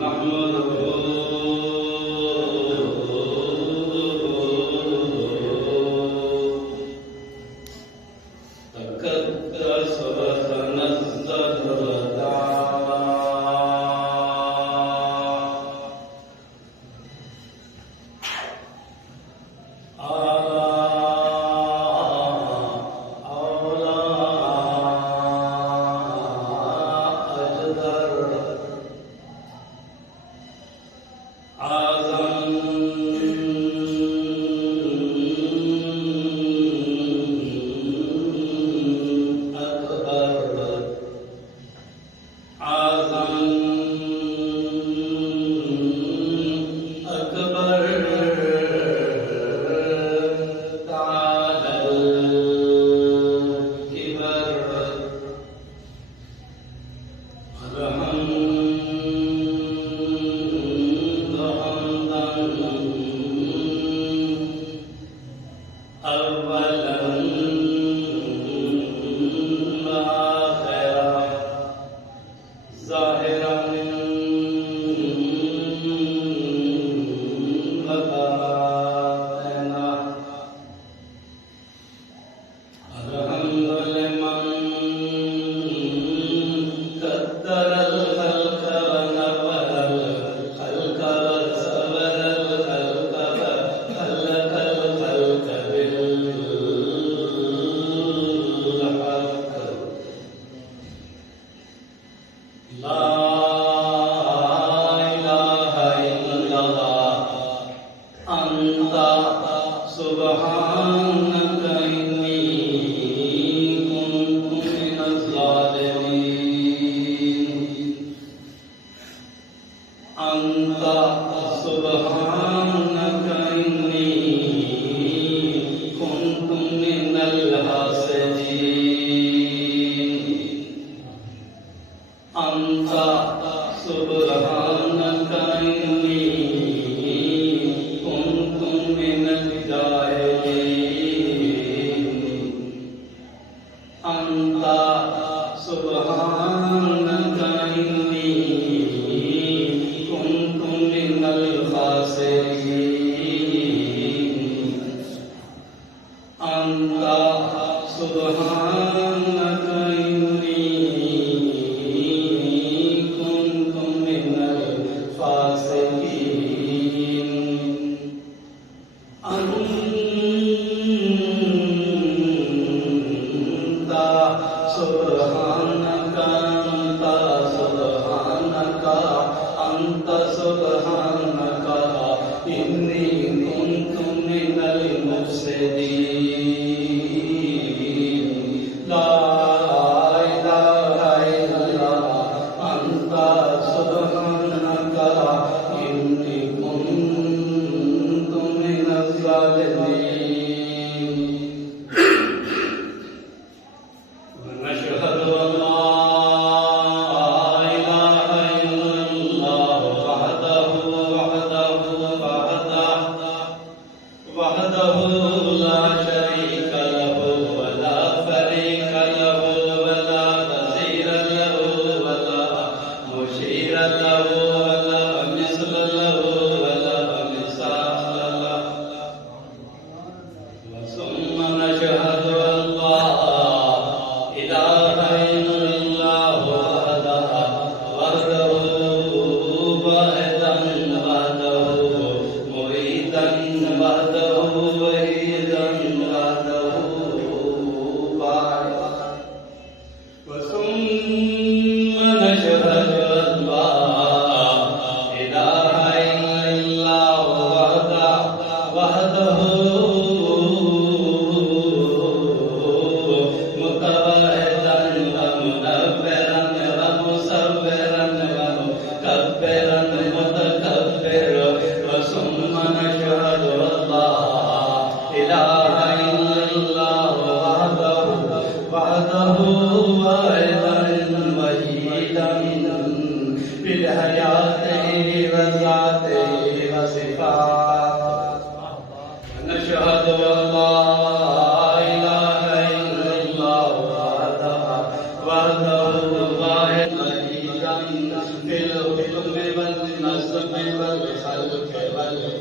وحده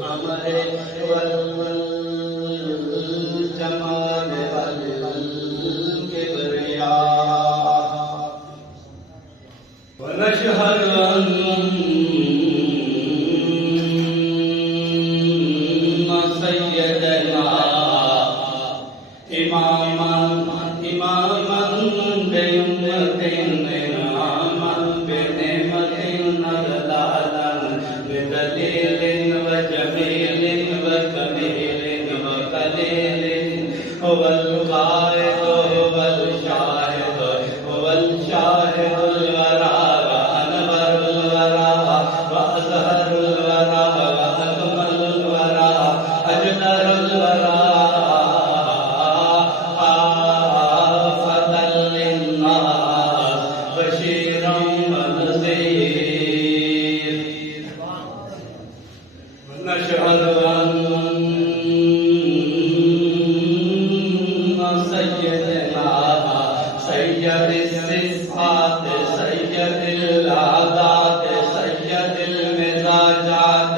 والأمر والجمال والكبرياء ونشهد أن سيدنا إماما بأمة إماما بنعمة أجلالا بدليل وجميل وكميل وقليل هو القائد هو الشاهد هو الشاهد الورى وأنور الورى وأزهر الورى وأكمل الورى أجدر الورى بشيرا ونذير ونشهد أن سيدنا سيد الصفات سيد العادات سيد المزاجات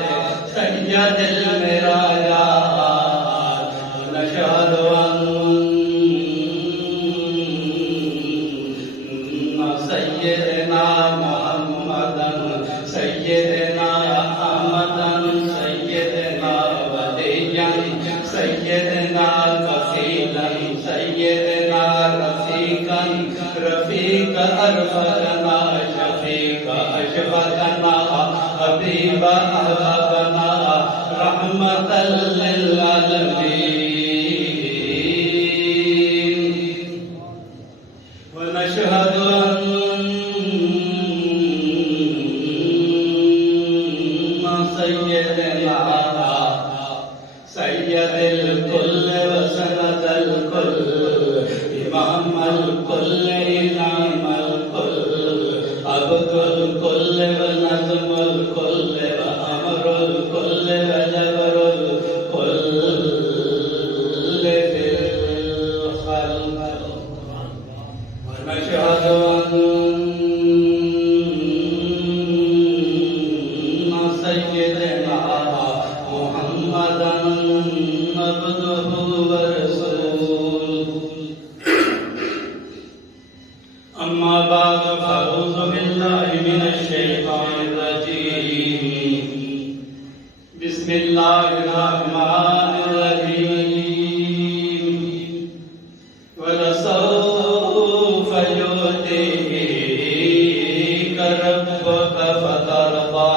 سيد المرايات ونشهد أن سيدنا محمدا سيدنا أحمدا سيدنا وليا سيدنا كفيلا سيدنا رفيقا رفيق أرفقنا شفيق أشفقنا حبيب أحبابنا رحمة للعالمين ونشهد أن سيدنا سيد الكل وسند الكل إمام الكل إمام الكل عبد الكل ونظم الكل وأمر الكل وجبر الكل في الخلق ونشهد أن سيدنا محمدا عبده ورسوله أما بعد فأعوذ بالله من الشيطان الرجيم بسم الله الرحمن الرحيم ولسوف يؤتيك ربك فترضى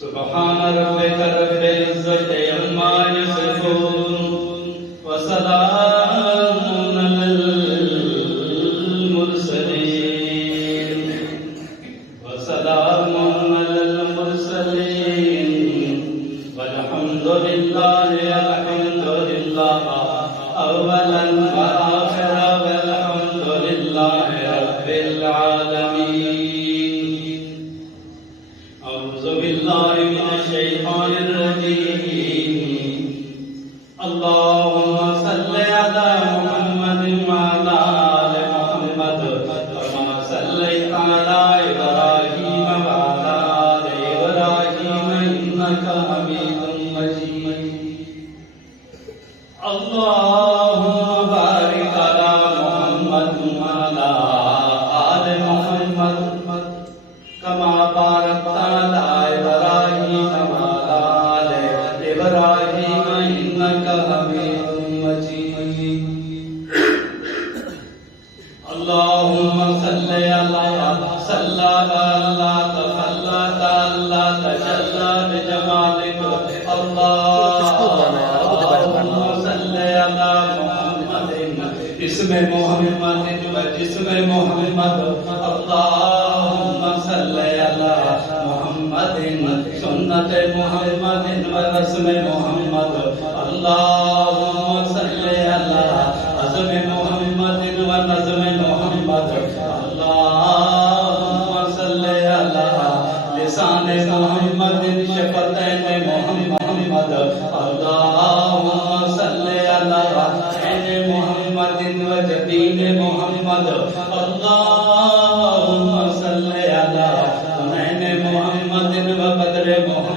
سبحان ربك رب العزة عما يصفون وسلام على المرسلين وسلام على المرسلين والحمد لله الحمد لله أولا وآخرا والحمد لله رب العالمين أعوذ بالله من الشيطان الرجيم اللهم صل على محمد وعلى آل محمد كما صليت على إبراهيم وعلى آل إبراهيم إنك حميد مجيد اللهم بارك على محمد وعلى آل محمد كما باركت على إبراهيم وعلى آل إبراهيم إنك حميد مجيد اللهم صل على تفلا تجلى بجمالك اللهم صل على محمد اسم محمد وجسم محمد اللهم صل على محمد سنة محمد ورسم محمد اللهم صل على عزم محمد ونظم محمد اللهم صل على لسان محمد شفتين محمد اللهم صل على عين محمد وجبين محمد اللهم صل على عين محمد وقدر محمد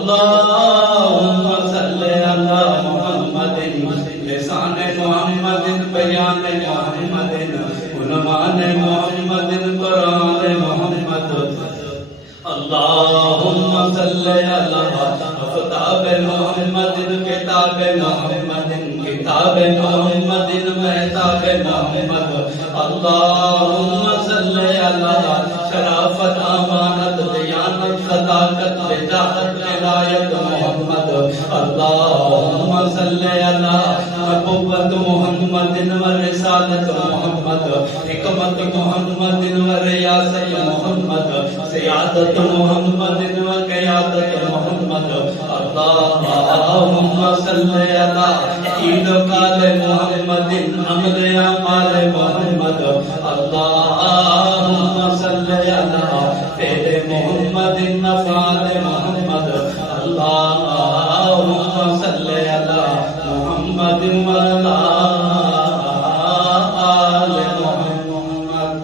اللهم صل على محمد لسان محمد بیان محمد عنوان محمد قرآن محمد اللهم صل على کتاب محمد کتاب محمد کتاب محمد محتاب محمد اللهم صل على شرافت امانت دیانت صداقت وجاہت ولایت محمد اللهم صل على نبوت محمد ورسالت محمد حکمت محمد وریاست محمد سیادت محمد وقیادت محمد اللهم صل على عید قال محمد عمل اعمال محمد اللهم صل على فعل محمد افعال محمد اللهم صل على محمد وعلى آل محمد.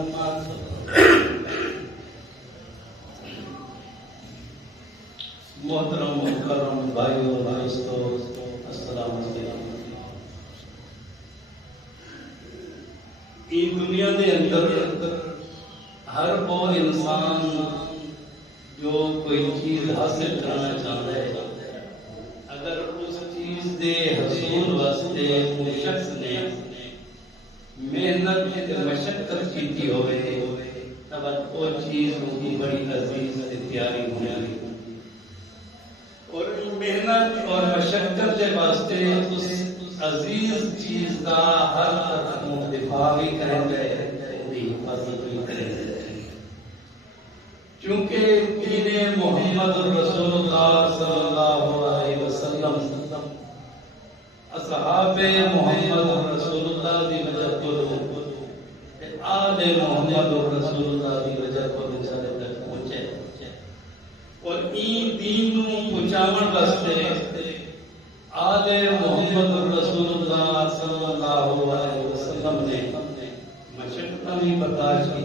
محترم مکرم بھائیو اور دوستو السلام علیکم. یہ دنیا دے اندر ہر وہ انسان جو کوئی چیز حاصل کرنا چاہتا ہے اگر اس چیز دے حصول واسطے اس شخص نے محنت مشقت کی ہوئے تب وہ چیز کی بڑی عزیز سے تیاری ہونے لگی اور محنت اور مشقت کے واسطے اس عزیز چیز کا ہر طرح دفاع بھی کریں گے حفاظت بھی کریں گے چونکہ دین محمد رسول اللہ صلی اللہ علیہ وسلم اصحاب محمد رسول اللہ دی وجہ کو آل محمد رسول اللہ دی وجہ کو بیچارے تک پہنچے اور این دین پہنچاون واسطے آل محمد رسول اللہ صلی اللہ علیہ وسلم نے مشقت بھی برداشت کی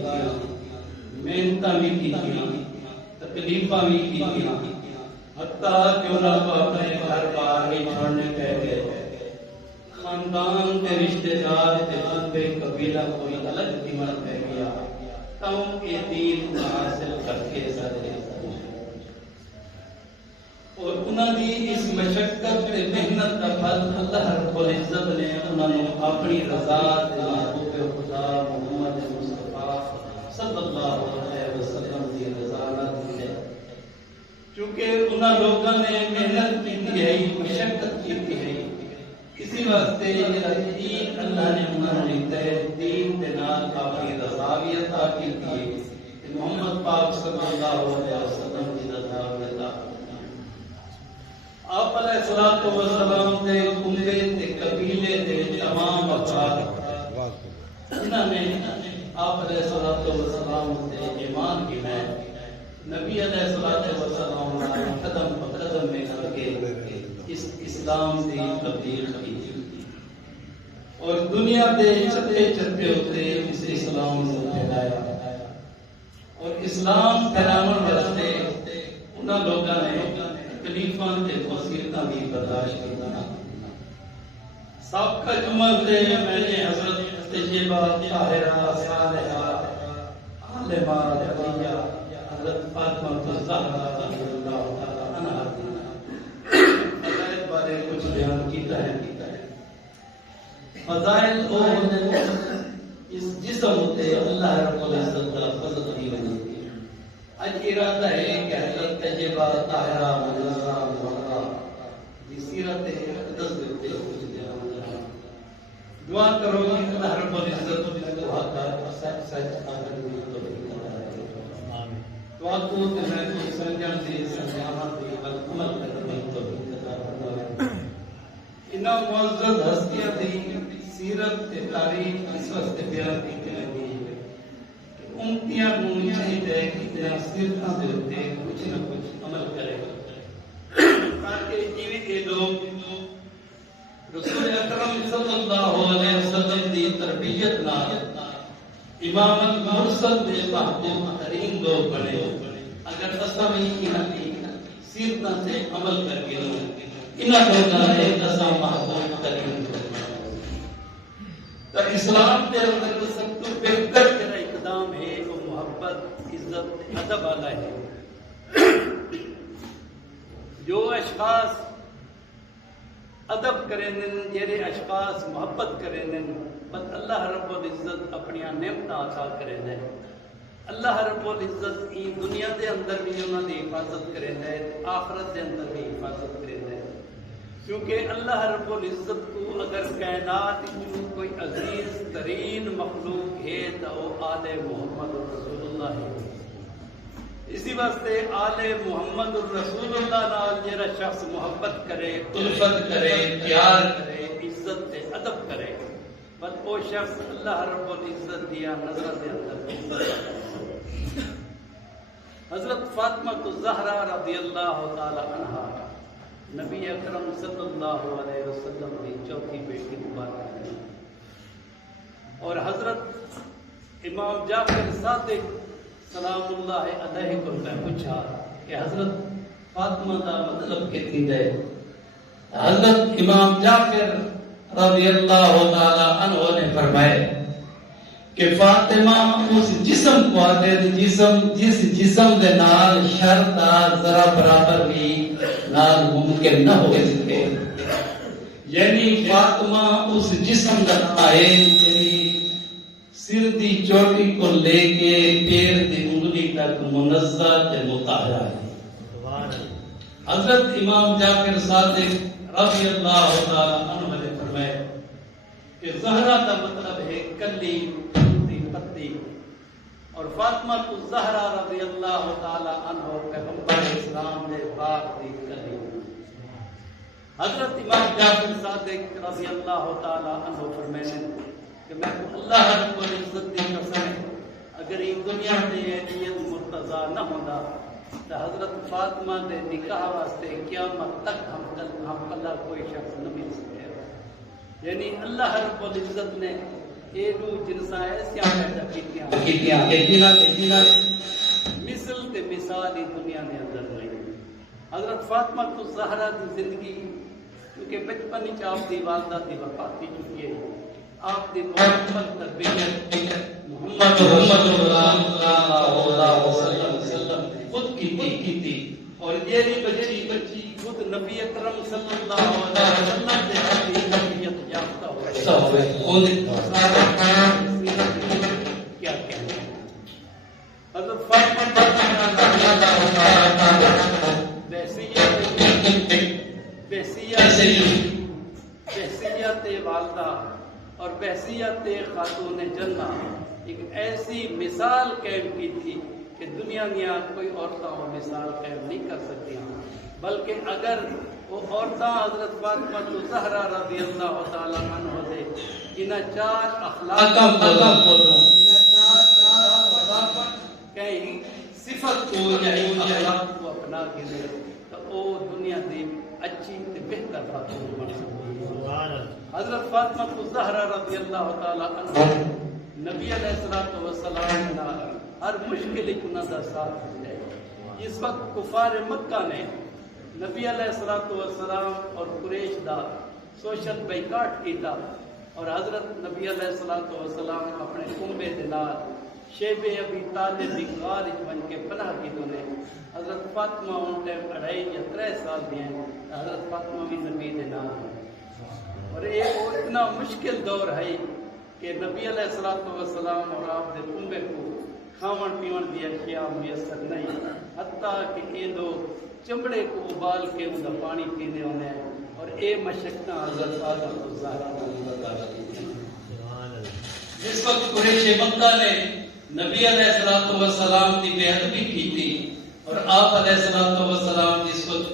محنت بھی کی تکلیفاں بھی کی حتیٰ کہ انہوں کو اپنے گھر بار بھی چھوڑنے پہ گئے خاندان کے رشتے دار کے خاندے قبیلہ کوئی الگ دیمن پہ گیا تم یہ دین حاصل کر کے سارے اور انہوں نے اس مشقت کے محنت کا پھل اللہ رب العزت نے انہوں اپنی رضا محبوب خدا محمد مصطفیٰ صلی اللہ علیہ وسلم کی رضا دی ہے چونکہ انہوں لوگوں نے محنت کی ہے مشقت کی ہے اسی واسطے دین اللہ نے انہوں نے دین کے نال اپنی رضا بھی عطا کی ہے محمد پاک صلی اللہ علیہ وسلم کی رضا عطا آپ علیہ الصلوۃ والسلام دے امت دے قبیلے دے تمام افراد انہوں نے آپ علیہ الصلوۃ والسلام دے ایمان کی میں نبی علیہ الصلوۃ والسلام قدم قدم میں کر کے اس اسلام دی تبلیغ کی اور دنیا دے چتے چتے ہوتے اس اسلام کو پھیلایا اور اسلام پھیلانے واسطے انہاں لوگوں نے تکلیفاں تے مصیبتاں بھی برداشت کی سابقہ جمعہ سے میں نے حضرت طیبہ طاہرہ صالحہ عالمہ رضیہ حضرت فاطمہ الزہرا رضی اللہ تعالی عنہا فضائل بارے کچھ بیان کیتا ہے فضائل وہ اس جسم تے اللہ رب العزت کا فضل دی وجہ اج ارادہ ہے کہ حضرت طیبہ طاہرہ منظرہ مبارکہ دی سیرت اقدس دے کچھ بیان کرنا دعا کرو کہ اللہ رب العزت کو حقا سچ سچ آدر دی توفیق عطا کرے آمین دعا کو کہ میں کو سمجھن دی سمجھانا دی عمل کرنے کی توفیق عطا فرمائے ان معزز ہستیاں دی سیرت تے تاریخ اس وقت بیان کی گئی امتیاں نو چاہیے کہ سیرتاں دے اوتے کچھ نہ کچھ عمل کرے تاکہ یہ لوگ رسول اکرم صلی اللہ علیہ وسلم دی تربیت نال امام المرسل دے محبوب ترین لوگ بنے اگر اساں بھی سیرتاں سے عمل کر کے انہاں لوگاں نے اساں محبوب ترین تو اسلام کے اندر سب تو بہتر جڑا اقدام ہے وہ محبت عزت ادب والا ہے. جو اشخاص ادب کریں جڑے اشخاص محبت کریں بس اللہ رب العزت اپنی نعمتاں عطا کریں دے. اللہ رب العزت ای دنیا دے اندر بھی انہاں دی حفاظت کریں دے آخرت دے اندر بھی حفاظت کریں دے. کیونکہ اللہ رب العزت کو اگر کائنات میں کوئی عزیز ترین مخلوق ہے تو وہ آل محمد رسول اللہ ہے. اسی واسطے آل محمد الرسول اللہ نال جڑا شخص محبت کرے الفت کرے پیار کرے عزت تے ادب کرے بس وہ شخص اللہ رب العزت دیا نظر دے اندر. حضرت فاطمہ الزہرا رضی اللہ تعالی عنہا نبی اکرم صلی اللہ علیہ وسلم کی چوتھی بیٹی مبارک ہے. اور حضرت امام جعفر صادق سلام اللہ علیہ کو میں پوچھا کہ حضرت فاطمہ کا مطلب کتنی ہے. حضرت امام جعفر رضی اللہ تعالی عنہ نے فرمایا کہ فاطمہ اس جسم کو آتے جس جسم دے نال شر دا ذرا برابر بھی نال ممکن نہ ہو سکے. یعنی فاطمہ اس جسم دا آئے سر دی چوٹی کو لے کے پیر دی انگلی تک منزہ تے مطہرہ ہے. حضرت امام جعفر صادق رضی اللہ تعالی عنہ نے فرمایا کہ زہرا کا مطلب ہے کلی پتی اور فاطمہ الزہرا رضی اللہ تعالی عنہ پیغمبر اسلام نے پاک دی کلی. حضرت امام جعفر صادق رضی اللہ تعالی عنہ فرماتے ہیں کہ میں اللہ رب العزت دی قسم اگر یہ دنیا میں نیت مرتضی نہ ہوتا تو حضرت فاطمہ دے نکاح واسطے قیامت تک ہم کلا کوئی شخص نہ مل سکے. یعنی اللہ رب العزت نے یہ دو جنساں ایسا پیدا کیتیاں مثل تے مثال ہی دنیا میں اندر نہیں. حضرت فاطمہ الزہرا دی زندگی کیونکہ بچپن وچ آپ دی والدہ دی وفات ہو چکی ہے. آپ دی محمد تربیت محمد صلی اللہ علیہ وسلم خود کی تھی اور یہ بچی خود نبی اکرم صلی اللہ علیہ وسلم سے تربیت یافتہ ہوئے. کیا کہنا ہے حضرت فاطمہ بحثیت والدہ اور بحثیت خاتون جنہ ایک ایسی مثال قائم کی تھی کہ دنیا میں کوئی عورتیں وہ مثال قائم نہیں کر سکتی. بلکہ اگر وہ عورتیں حضرت فاطمہ الزہرا رضی اللہ تعالی عنہ سے انہیں چار اخلاق کہیں صفت کو یا اخلاق کو اپنا کے دے تو وہ دنیا دی اچھی تے بہتر خاتون بن سکتی. حضرت فاطمہ الزہرا رضی اللہ تعالی عنہ نبی علیہ الصلوۃ والسلام نے ہر مشکل انہاں دا ساتھ دیا. اس وقت کفار مکہ نے نبی علیہ الصلوۃ والسلام اور قریش دا سوشل بائیکاٹ کیتا اور حضرت نبی علیہ الصلوۃ والسلام اپنے کنبے دے نال شیب ابی طالب دی غار وچ بن کے پناہ کیتے نے. حضرت فاطمہ اون ٹائم 2.5 یا 3 سال دی ہیں. حضرت فاطمہ بھی نبی دے نال اور یہ اتنا مشکل دور ہے کہ نبی علیہ الصلوۃ والسلام اور آپ دے کنبے کو کھاون پیون دی اشیاء میسر نہیں حتیٰ کہ یہ دو چمڑے کو ابال کے ان کا پانی پینے ہونے ہیں اور اے مشقتاں حضرت فاطمہ الزہرا جس وقت قریش مکہ نے نبی علیہ الصلوۃ والسلام کی بے ادبی کی تھی اور آپ علیہ الصلوۃ والسلام جس وقت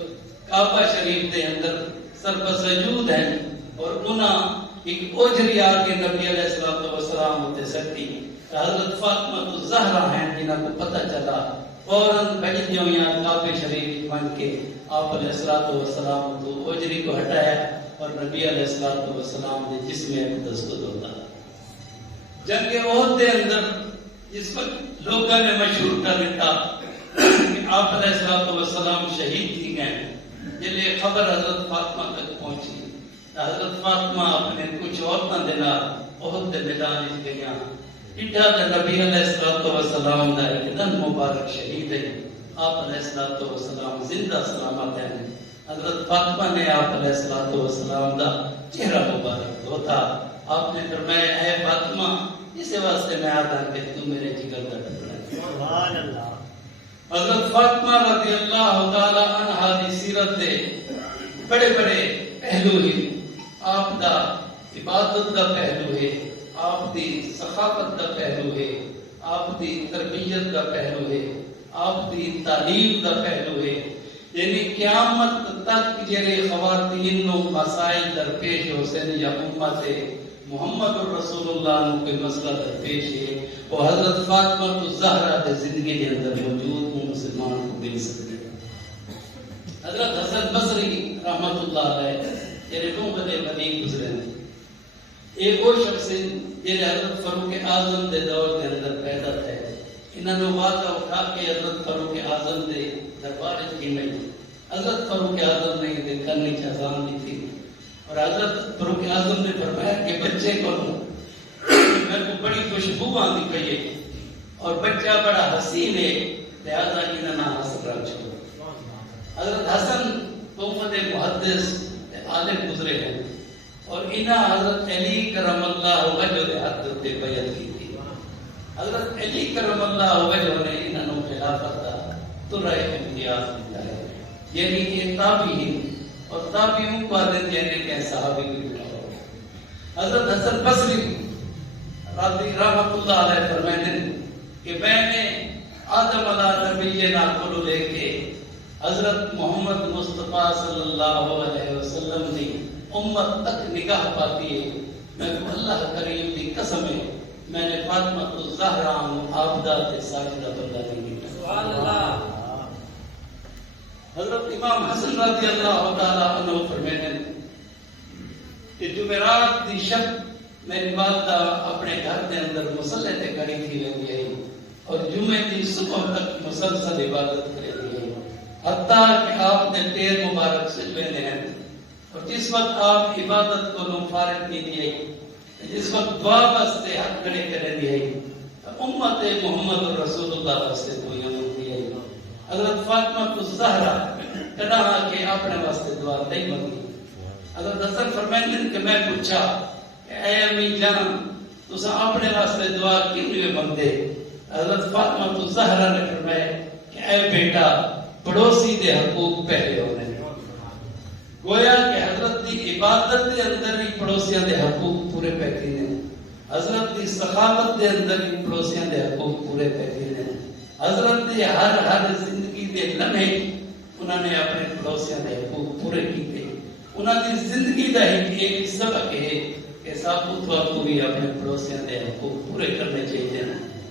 کعبہ شریف کے اندر سربسجود ہیں اور انہاں ایک اوجری آ کے نبی علیہ الصلوۃ والسلام ہوتے سکتی حضرت فاطمہ الزہرا ہیں جنہاں کو پتہ چلا فوراً بھجیوں یا کعبہ شریف بن کے آپ علیہ الصلوۃ والسلام تو اوجری کو ہٹایا اور نبی علیہ الصلوۃ والسلام نے جسم اقدس کو دھوتا. جنگ احد کے اندر اس وقت لوگوں نے مشہور کر دیتا کہ آپ علیہ الصلوۃ والسلام شہید تھی گئے جلے خبر حضرت فاطمہ تک پہنچی حضرت فاطمہ اپنے کچھ عورتوں کے نال احد کے میدان وچ گئیاں ڈھا تے نبی علیہ الصلوۃ والسلام دا ایک دن مبارک شہید ہے آپ علیہ الصلوۃ والسلام زندہ سلامت ہیں حضرت فاطمہ نے آپ علیہ الصلوۃ والسلام دا چہرہ مبارک دھوتا آپ نے فرمایا اے فاطمہ اس واسطے میں آتا کہ تو میرے جگر کا ٹکڑا ہے سبحان اللہ حضرت فاطمہ رضی اللہ تعالی عنہا دی سیرت دے بڑے بڑے پہلو ہی آپ دا عبادت دا پہلو ہے آپ دی سخاوت دا پہلو ہے آپ دی تربیت دا پہلو ہے آپ دی تعلیم دا پہلو ہے یعنی قیامت تک جڑے خواتین نو مسائل درپیش ہو سن یا امت محمد رسول اللہ نو کوئی مسئلہ درپیش ہے وہ حضرت فاطمہ الزہرا دے زندگی کے اندر موجود ہوں مسلمان کو مل سکتے ہیں حضرت حسن بصری رحمت اللہ علیہ جڑے نوح دے بنی گزرے ہیں ایک وہ شخص جڑے حضرت فاروق اعظم دے دور کے اندر پیدا تھے انہاں نے وعدہ اٹھا کے حضرت فاروق اعظم دے دربار وچ گئے حضرت فاروق اعظم نے دے کرنے کی اذان دی تھی اور حضرت فاروق اعظم نے فرمایا کہ بچے کو میں کو بڑی خوشبو آندی پئی ہے اور بچہ بڑا حسین ہے لہذا انہاں نام حسن رکھ چھوڑو حضرت حسن امت محدث عالم گزرے ہیں اور انہاں حضرت علی کرم اللہ وجہ دے ہاتھ تے بیعت کی تھی حضرت علی کرم اللہ وجہ نے انہاں نو خلافت دا ترائے امتیاز دیا ہے یعنی یہ تابعین اور تابعین بعد یعنی کہ صحابی بھی حضرت حسن بصری رضی رحمت اللہ علیہ فرماتے ہیں کہ میں نے آدم علیہ نبینا کو لے کے حضرت محمد مصطفیٰ صلی اللہ علیہ وسلم دی امت تک نگاہ پاتی ہے میں اللہ کریم دی قسم ہے میں نے فاطمہ الزہرا عابدہ تے ساجدہ بندہ نہیں سبحان اللہ حضرت امام حسن رضی اللہ تعالی عنہ فرماتے ہیں کہ جمعرات دی شب میری والدہ اپنے گھر کے اندر مصلی تے کھڑی تھی رہی ہے اور جمعے کی صبح تک مسلسل عبادت کرتی ہے حتیٰ کہ آپ نے پیر مبارک سجوے ہیں اور جس وقت آپ عبادت کو نو فارغ کی دیئے جس وقت دعا بستے حق کھڑے کرے دیئے امت محمد رسول اللہ سے دعا ہوتی ہے حضرت فاطمہ الزہرا کہا کہ اپنے واسطے دعا نہیں مانگی حضرت حسن فرماتے ہیں کہ میں پوچھا کہ اے امی جان تسا اپنے واسطے دعا کیوں نہیں مانگتے حضرت فاطمہ الزہرا نے فرمایا کہ اے بیٹا پڑوسی دے حقوق پہلے ہونے گویا کہ حضرت دی عبادت دے اندر ہی پڑوسیاں دے حقوق پورے پیکے ہیں حضرت دی سخاوت دے اندر ہی پڑوسیاں دے حقوق پورے پیکے ہیں حضرت دی ہر زندگی دے لمحے انہوں نے اپنے پڑوسیاں دے حقوق پورے کیتے انہوں دی زندگی دا ایک سبق ہے کہ ثابت کو بھی اپنے پڑوسیاں دے حقوق پورے کرنے چاہیے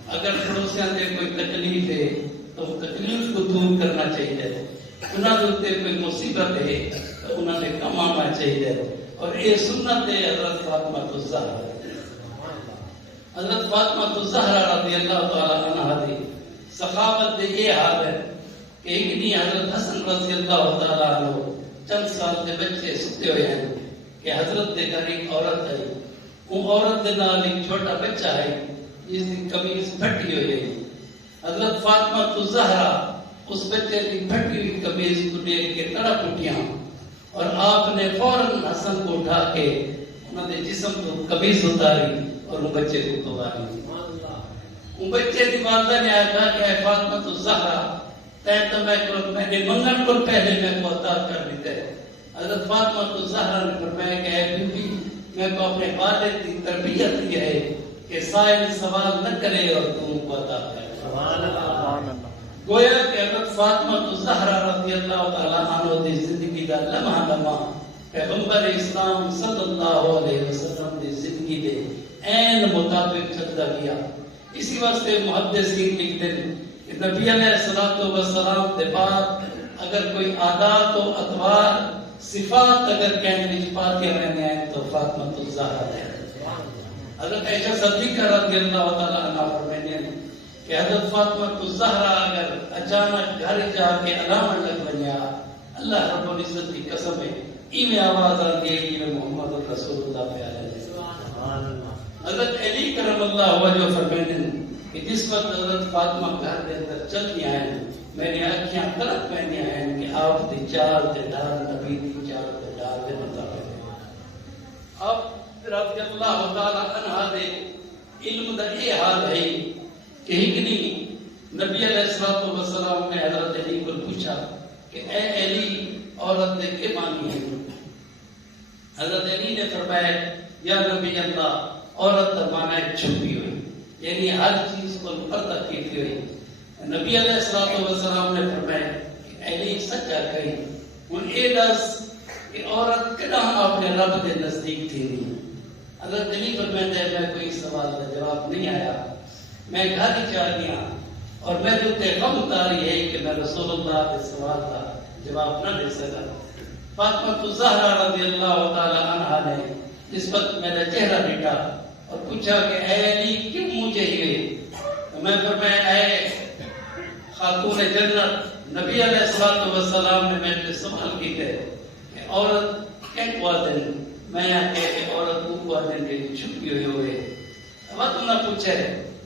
اگر پڑوسیاں دے کوئی تکلیف ہے تو تکلیف کو دور کرنا چاہیے انہوں نے کوئی مصیبت ہے تو انہوں نے کمانا چاہیے اور یہ سنت ہے حضرت فاطمہ الزہرا حضرت فاطمہ الزہرا رضی اللہ تعالی عنہا دی سخاوت دے یہ حال ہے کہ ایک دن حضرت حسن رضی اللہ تعالی عنہ چند سال کے بچے ستے ہوئے ہیں کہ حضرت دے گھر ایک عورت آئی وہ عورت دے نال ایک چھوٹا بچہ ہے جس کی قمیض پھٹی ہوئی ہے حضرت فاطمہ الزہرا اس بچے کی پھٹی ہوئی قمیض کو دیکھ کے تڑپ اٹھیاں اور آپ نے فوراً حسن کو اٹھا کے انہوں نے جسم کو قمیض اتاری اور وہ بچے کو تواری وہ بچے کی والدہ نے کہا کہ اے فاطمہ الزہرا میں نے منگن کو پہلے میں کو عطا کر دیتے حضرت فاطمہ الزہرا نے فرمایا کہ اے بی میں کو اپنے والد کی تربیت دی ہے کہ سائل سوال نہ کرے اور تم کو عطا کرے سبحان اللہ گویا کہ حضرت فاطمہ الزہرا رضی اللہ تعالی عنہ دی زندگی دا لمحہ لمحہ پیغمبر اسلام صلی اللہ علیہ وسلم دی زندگی دے عین مطابق چلتا گیا اسی واسطے محدثین لکھتے ہیں کہ نبی علیہ الصلوۃ والسلام کے بعد اگر کوئی عادات و اطوار صفات اگر کہنے وچ پاتے ہوئے ہیں تو فاطمہ الزہرا ہے حضرت عائشہ صدیقہ رضی اللہ تعالی عنہا فرماتے ہیں کہ حضرت فاطمہ زہرا اگر اچانک گھر جا کے علامت لگ بنیا اللہ رب العزت کی قسم ہے ایویں آواز آتی ہے کہ محمد رسول اللہ پہ آیا ہے. حضرت علی کرم اللہ وجہ فرماتے ہیں کہ جس وقت حضرت فاطمہ گھر کے اندر چلتی آئیں میری آنکھیاں تڑپ پہنی ہیں کہ آپ دی چال تے ڈال نبی دی چال تے ڈال دے مطابق آپ رضی اللہ تعالی عنہ دے علم دا یہ حال ہے کہ ایک نہیں نبی علیہ الصلوۃ والسلام نے حضرت علی کو پوچھا کہ اے علی عورت نے کے مانی ہے. حضرت علی نے فرمایا یا نبی اللہ عورت کا معنی چھپی ہوئی یعنی ہر چیز کو پردہ کی ہوئی. نبی علیہ الصلوۃ والسلام نے فرمایا کہ علی سچا کہی ہن اے دس کہ عورت کداں اپنے رب کے نزدیک تھی نہیں. حضرت علی فرماتے ہیں میں کوئی سوال کا جواب نہیں آیا میں گھر ہی چاہ گیا اور میں جو غم اتاری ہے کہ میں رسول اللہ کے سوال کا جواب نہ دے سکا. فاطمہ زہرا رضی اللہ تعالی عنہا نے جس وقت میرا چہرہ دیکھا اور پوچھا کہ اے علی کیوں مجھے ہوئے تو میں فرمایا اے خاتون جنت نبی علیہ الصلوۃ والسلام نے میرے سے سوال کیا کہ عورت کیا دن میں یہاں کہ عورت کو دن کے چھپی ہوئی ہوئے. وقت نہ پوچھے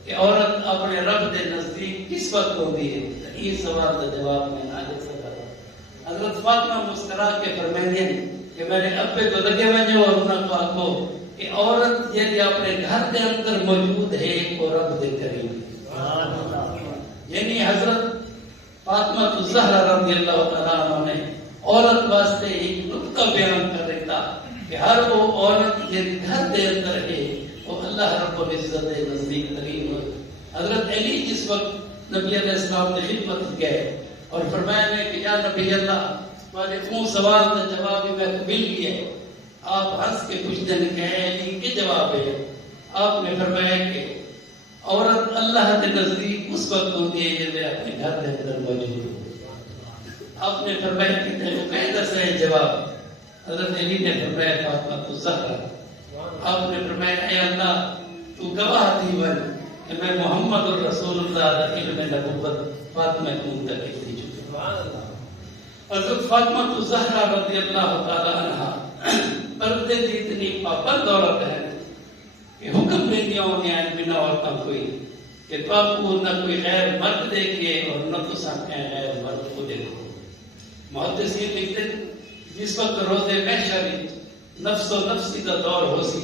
کہ عورت اپنے رب کے نزدیک کس وقت ہوتی ہے یہ سوال کا جواب میں نہ دے سکا. حضرت فاطمہ مسکرا کے فرمائیں کہ میرے ابے کو لگے وجہ اور انہوں کو آکھو کہ عورت یعنی اپنے گھر کے اندر موجود ہے وہ رب دے قریب یعنی حضرت فاطمہ زہرا رضی اللہ تعالیٰ عنہ نے عورت واسطے ایک نقطہ بیان کر دیتا کہ ہر وہ عورت جن گھر دے اندر ہے وہ اللہ رب العزت دے نزدیک قریب ہوئے. حضرت علی جس وقت نبی علیہ السلام نے خدمت گئے اور فرمایا میں کہ یا نبی اللہ تمہارے اون سوال کا جواب میں قبول کیا آپ ہنس کے پوچھتے ہیں کہ علی کے جواب ہے. آپ نے فرمایا کہ عورت اللہ کے نزدیک اس وقت ہوتی ہے جب اپنے گھر کے اندر موجود ہو. آپ نے فرمایا کہ تیرے قاعدہ سے جواب. حضرت علی نے فرمایا فاطمہ زہرا آپ نے فرمایا اے اللہ تو گواہ تھی بن کہ میں محمد رسول اللہ علم نبوت فاطمہ کو منتقل کی چکا. حضرت فاطمہ زہرا رضی اللہ تعالی عنہا پردے کی اتنی پابند عورت ہے کہ حکم دے دیا انہیں بنا عورتوں کوئی کہ تو آپ کو نہ کوئی غیر مرد دیکھے اور نہ تو ساتھ غیر مرد کو دیکھو. محدثین لکھتے جس وقت روزے محشر نفس و نفسی کا دور ہو سی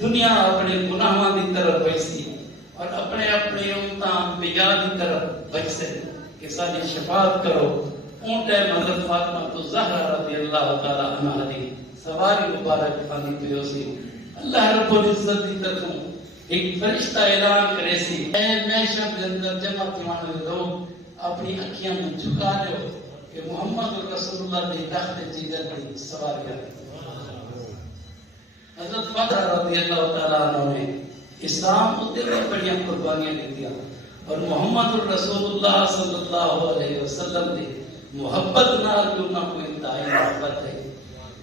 دنیا اپنے گناہاں دی طرف بچ اور اپنے اپنے امتاں بیاہ دی طرف بچ سے کہ ساری شفاعت کرو. اون ٹائم حضرت فاطمہ زہرا رضی اللہ تعالی عنہا دی سواری مبارک پانی پیو سی. اللہ رب العزت دی طرف ایک فرشتہ اعلان کرے سی اے محشر دے اندر جمع تھیوان لوگ اپنی اکھیاں میں جھکا لو کہ محمد رسول اللہ دی تخت جگر کی سواری ہے. حضرت فاطمہ رضی اللہ تعالیٰ عنہ نے اسلام اتنے میں بڑی قربانیاں دیا اور محمد رسول اللہ صلی اللہ علیہ وسلم نے محبت نال جو نہ کوئی انتہائی محبت ہے.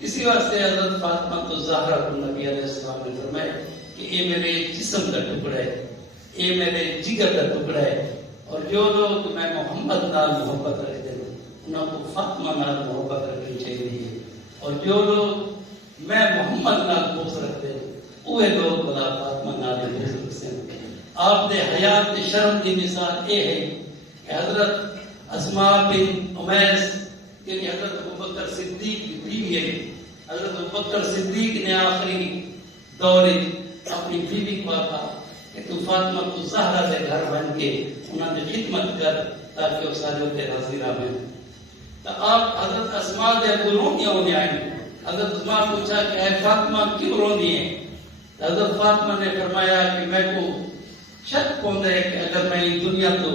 اسی واسطے حضرت فاطمہ زہرا کو نبی علیہ السلام نے فرمایا کہ اے میرے جسم کا ٹکڑا ہے اے میرے جگر کا ٹکڑا ہے اور جو لوگ میں محمد نال محبت رکھتے ہیں انہوں کو فاطمہ نال محبت رکھنی چاہیے اور جو لوگ میں محمد نال بغض رکھتے ہیں اوے لوگ بلا فاطمہ نال بغض رکھتے ہیں. آپ نے حیات شرم کی مثال یہ ہے کہ حضرت اسماء بن امیس یعنی حضرت ابوبکر صدیق کی بیوی ہے. حضرت ابوبکر صدیق نے آخری دور اپنی بیوی کو کہا کہ تو فاطمہ زہرا کے گھر بن کے انہوں نے خدمت کر تاکہ وہ سارے کے راضی رہیں. تو آپ حضرت اسماء دے ابو روندیاں ہونے آئیں. حضرت اسماء پوچھا کہ اے فاطمہ کیوں روندی ہیں؟ حضرت فاطمہ نے فرمایا کہ میں کو شک پوندا ہے کہ اگر میں دنیا تو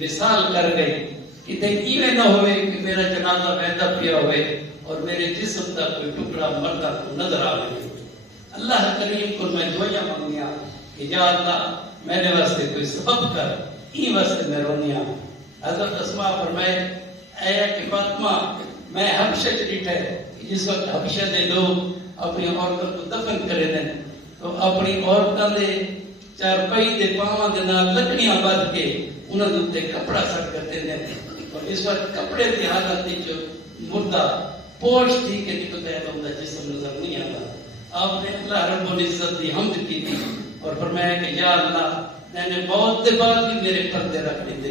وصال کر گئی کتے ایویں نہ ہوئے کہ میرا جنازہ پیدا پیا ہوئے اور میرے جسم کا کوئی ٹکڑا مردہ کو نظر آئے. اللہ کریم کو میں دعائیں مانگیا کہ یا اللہ میرے واسطے کوئی سبب کر ای واسطے میں رونیا. حضرت اسماء فرمائے اے کہ فاطمہ میں حبشہ چ ہے جس وقت حبشہ دے لوگ اپنی عورتوں کو دفن کرے دیں تو اپنی عورتوں دے چارپائی دے پاواں دے نال لکڑیاں بدھ کے انہاں دے اوتے کپڑا سٹ کر دیندے نے، اور اس وقت کپڑے دی حالت وچ مردہ پوش تھی کہ نکلتا ہے تو ان کا جسم نظر نہیں آتا. آپ نے اللہ رب العزت کی حمد کی تھی اور فرمایا کہ یا اللہ میں نے موت کے بعد بھی میرے پردے رکھ دیتے،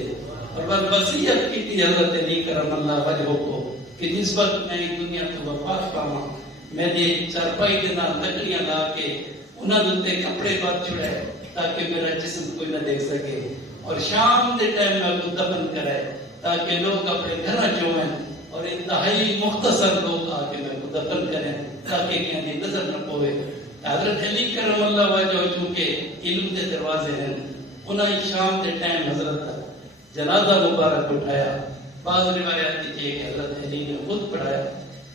اور بس وصیت کی تھی حضرت علی کرم اللہ وجہ کو کہ جس وقت میں دنیا تو وفات پاواں میں نے چارپائی کے نال لکڑیاں لا کے انہاں دے کپڑے بات چھڑائے تاکہ میرا جسم کوئی نہ دیکھ سکے، اور شام دے ٹائم میں کو دفن کرائے تاکہ لوگ اپنے گھر جوئیں اور انتہائی مختصر لوگ آ کے میں کو دفن کریں تاکہ کہیں نظر نہ پوے. حضرت علی کرم اللہ وجہ چونکہ علم کے دروازے ہیں، انہاں شام کے ٹائم حضرت جنازہ مبارک اٹھایا. بعض روایات کی کہ حضرت علی نے خود پڑھایا،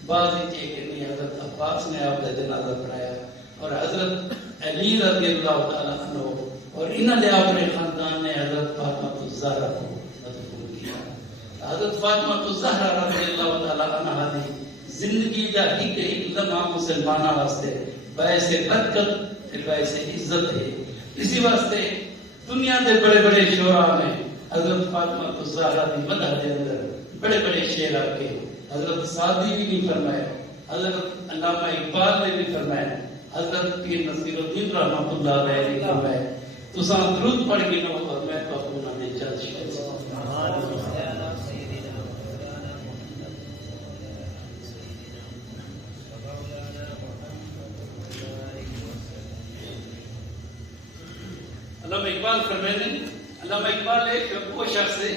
بعض کی کہ نہیں حضرت عباس نے آپ کا جنازہ پڑھایا، اور حضرت علی رضی اللہ تعالیٰ عنہ اور انہوں نے اپنے خاندان نے حضرت فاطمہ الزہرا کو مدفون کیا. حضرت فاطمہ الزہرا رضی اللہ تعالیٰ عنہ دی زندگی دا ایک لمحہ مسلمانوں واسطے باعث برکت باعث عزت ہے. اسی واسطے دنیا کے بڑے بڑے شعراء میں حضرت فاطمہ الزہرا دی مدح دے اندر بڑے بڑے شعر آ کے حضرت سعدی بھی نہیں فرمایا، حضرت علامہ اقبال نے بھی فرمایا، حضرت پیر نصیر الدین رحمۃ اللہ علیہ نے فرمایا. تو سان درود پڑھ کے نہ اور میں تو اپنا نے چل شکر علامہ اقبال فرماتے ہیں، علامہ اقبال ایک وہ شخص ہے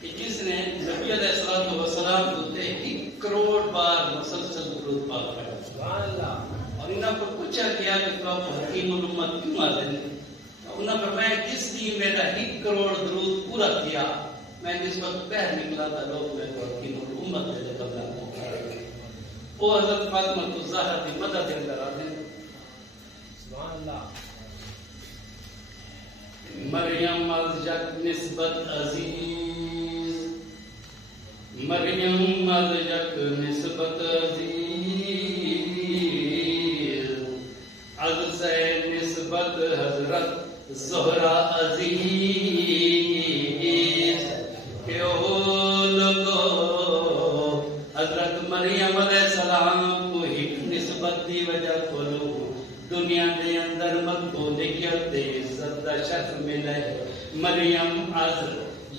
کہ جس نے نبی علیہ السلام ہوتے 1 کروڑ بار مسلسل درود پاک پڑھا. سبحان اللہ. اور انہوں کو پوچھا کیا کہ آپ حکیم الامت کیوں آتے ہیں؟ انہوں نے فرمایا جس دن میرا 1 کروڑ درود پورا کیا میں جس وقت باہر نکلا تھا لوگ میں کو حکیم الامت دے قبلہ پہنچا. وہ حضرت فاطمہ الزہرا کی مدد کے اندر آتے ہیں. سبحان اللہ. مریم از یک نسبت عزیز، مریم از یک نسبت عزیز، از سے نسبت حضرت زہرا عزیز. کہ او لوگو حضرت مریم علیہ السلام کو ایک نسبت دی وجہ کو لوگ دنیا دے اندر مقبولیت دے عزت دا شرف ملے. مریم از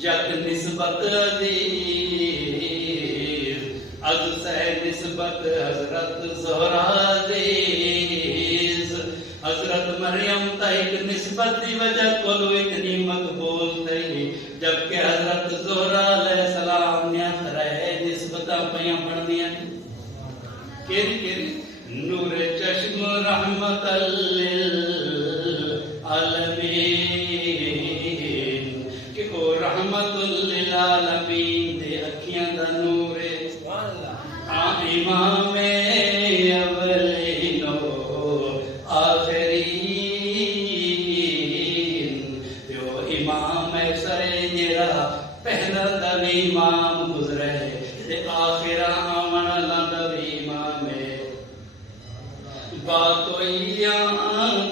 یک نسبت عزیز، از سے نسبت حضرت زہرا عزیز. حضرت مریم تا ایک نسبت دی وجہ کو لو اتنی مقبول تھی، جبکہ حضرت زہرا علیہ السلام نے ترے نسبتاں پیاں بڑھنیاں. کیری کیری نور چشم رحمت للعالمین، کہ او رحمت للعالمین دے اکھیاں دا نور ہے. امام اولین و آخرین، جو امام سر جرا پہلا دا امام گزرے تے آخرہ آمن لاندا بھی امام ہے. باتویاں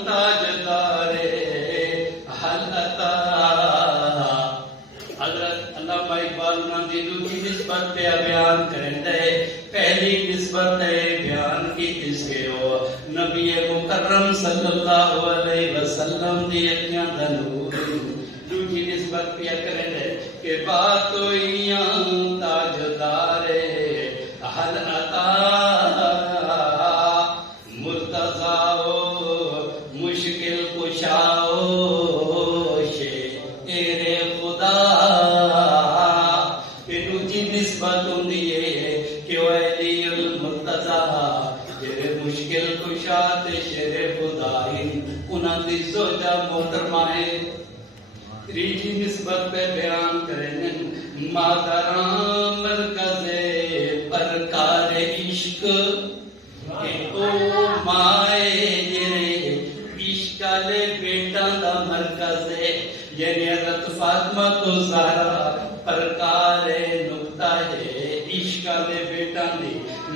تاجدارے حل عطا. حضرت علامہ اقبال دی دوسری نسبت پہ بیان کریں دے. پہلی نسبت بیان کی جس کے ہو نبی مکرم صلی اللہ علیہ وسلم دی اکھیاں دا نور. دوسری نسبت پہ کریں دے کہ باتویاں تاجدارے حل عطا، مشکل کشاؤ شیر خدا. دوسری نسبت ہوں کہ علی المرتضیٰ جڑے مشکل کشا تے شیر خدا انہاں دی زوجہ محترمہ ہے. تیسری نسبت پہ بیان کریں مادراں مرکز پرکار عشق، کہ او مائے جرے عشق والے بیٹا دا مرکز ہے. یعنی حضرت فاطمہ الزہرا پرکار نقطہ ہے عشق والے بیٹا دی.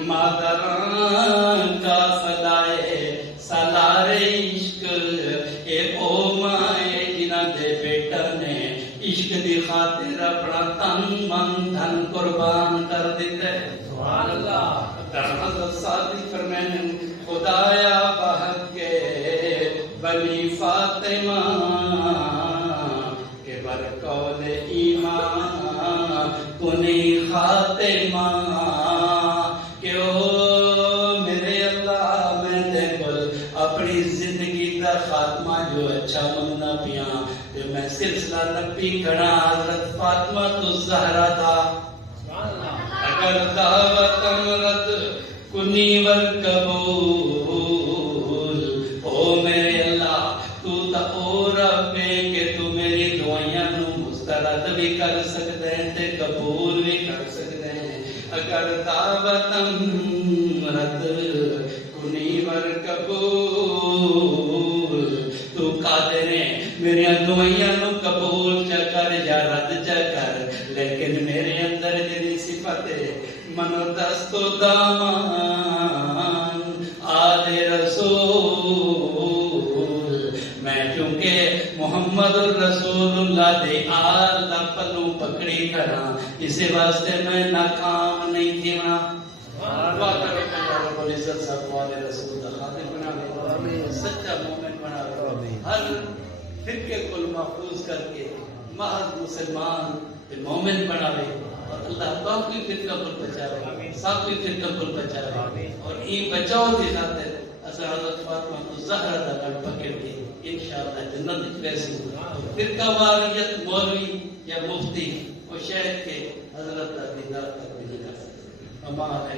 مادراں کا فلائے سالار عشق، اے او مائے عشق دی خاطر اپنا تن من دھن قربان کر دیتا ہے. سبحان اللہ. حضرت صادق فرمائیں خدایا بحق کے بنی فاطمہ کے برقول ایمان کنی خاتمہ کہ او میرے اللہ میں دے بل اپنی زندگی دا خاتمہ جو اچھا مننا پیاں جو میں سلسلہ نبی کھڑا حضرت فاطمہ تو زہرا تھا. اگر دعوت امرت کنی ور قبول او میرے اللہ تو تا او رب ہے کہ تو میری دعائیاں نو مسترد بھی کر سکتے ہیں تے قبول بھی کر سکتے ہیں. اگر دعوت امرت کنی ور قبول تو قادر ہے میری دعائیاں نو قبول چا کر یا رد چا کر لیکن میرے اندر جنی صفت ہے من دست و دامان آل رسول میں چونکہ محمد رسول اللہ دے آل دا پلو پکڑی کرا اسی واسطے میں ناکام نہیں تھی نا. دعا کرو کہ اللہ رب العزت سب والے رسول دا خادم بنا لے سچا مومن بنا لے ہر فرقے کو محفوظ کر کے محض مسلمان مومن بنا لے اور اللہ باقی فرقہ پر بچاوے ساقی فرقہ پر بچاوے اور این بچاؤ دی خاطر اصل حضرت فاطمہ کو زہرہ دا لڑ پکڑ کے انشاءاللہ جنت ویسی فرقہ واریت مولوی یا مفتی اور شیخ کے حضرت کا دیدار تک بھی نہیں کر سکتے. اما ہے